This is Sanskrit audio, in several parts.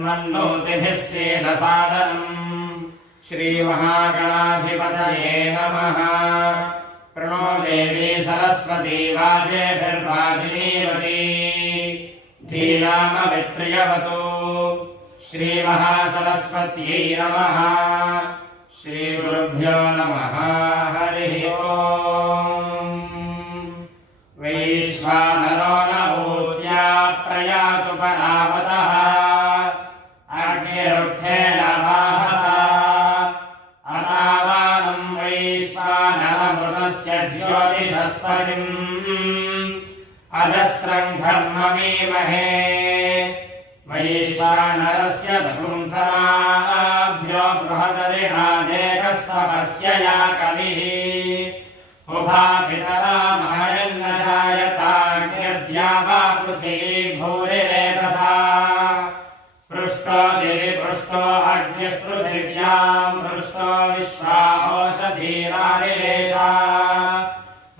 शृण्वन्नोतिभिः सेदसादनम् श्रीमहागणाधिपतये नमः। प्रणो देवी सरस्वती वाजेभिर्वाजिनीवती धीनामवित्र्यवतु श्रीमहासरस्वत्यै नमः। श्रीगुरुभ्यो नमः। हरिः ओम्। वैश्वानरो न ऊर्जा प्रयातु परावतः अग्निरुद्धेन वाहसा अरावाणम् वैश्वानरमृतस्य ज्योतिषस्पतिम् अजस्रम् धर्ममीमहे। वैश्वानरस्य पुंसनाभ्यो बृहदरिणादेकस्वपस्य या कविः उभा पितरा महयन्न जायताग्न्यद्या वा पृथिवी भूरिरेतसा पृष्टो दिवि पृष्टो अग्निः पृथिव्याम् पृष्टो विश्वा ओषधीरानिलेशा।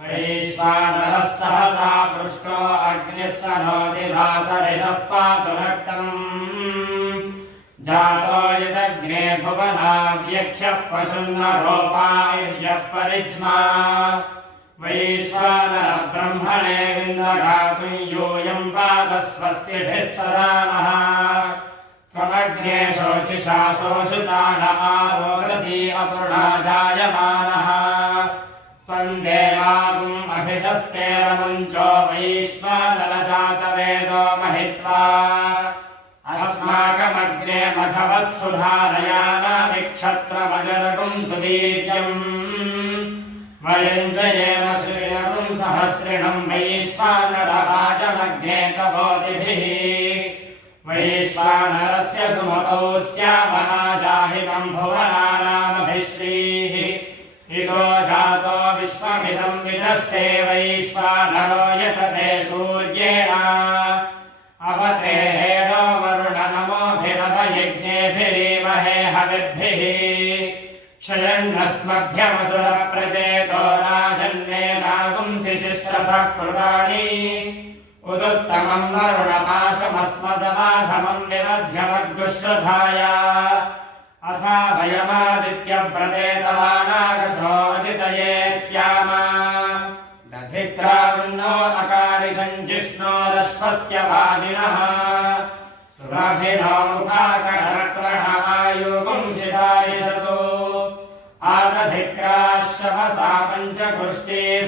वैश्वानरः सहसा पृष्टो अग्निः स नोदिभासरिषः पातु रक्तम् जातो यदग्ने भुवनाव्यख्यः पशुन्नरोपायः परिज्मा। वैश्वानर ब्रह्मणे विन्दगातुम् यूयम् पादस्वस्तिभिः सदा नः। त्वमग्ने शोचिषा शोषितान आरोदसी अपूर्णा जायमानः। त्वम् देवागुम् अभिषस्तेरमुञ्चो वैश्वानरजातवेदो महित्वा अस्माकमग्ने मघवत्सुधारयानामिक्षत्रमजरगुम् सुवीर्यम् वयुञ्जयेम श्रीनगुम् सहस्रिणम् वैश्वानरराजमग्ने तवोतिभिः। वैश्वानरस्य सुमतौ स्यामनाजाहितम् भुवनानामभिश्रीः इदो जातो विश्वमिदम् विदष्टे वैश्वानरो यतते सूर्येण अवते हेडो वरुण नमोभिरवयज्ञेभिरीमहे हविर्भिः क्षयन्नस्मभ्यमसुरप्रचेतो राजन्नेनागुंसि शिश्रथः कृतानि उदुत्तमम् वरुणपाशमस्मदमाधमम् निमध्यमग्गुश्रधाय अथा वयमादित्यव्रतेतवानागसोऽदितये स्याम दधित्रावन्नो अकारिशम् जिष्णोरश्वस्य वादिनः सुरभिनो मुखाकरक्रणायुगुंसिदायिषतो आदधिक्राश्रवसा पञ्चकुष्टीः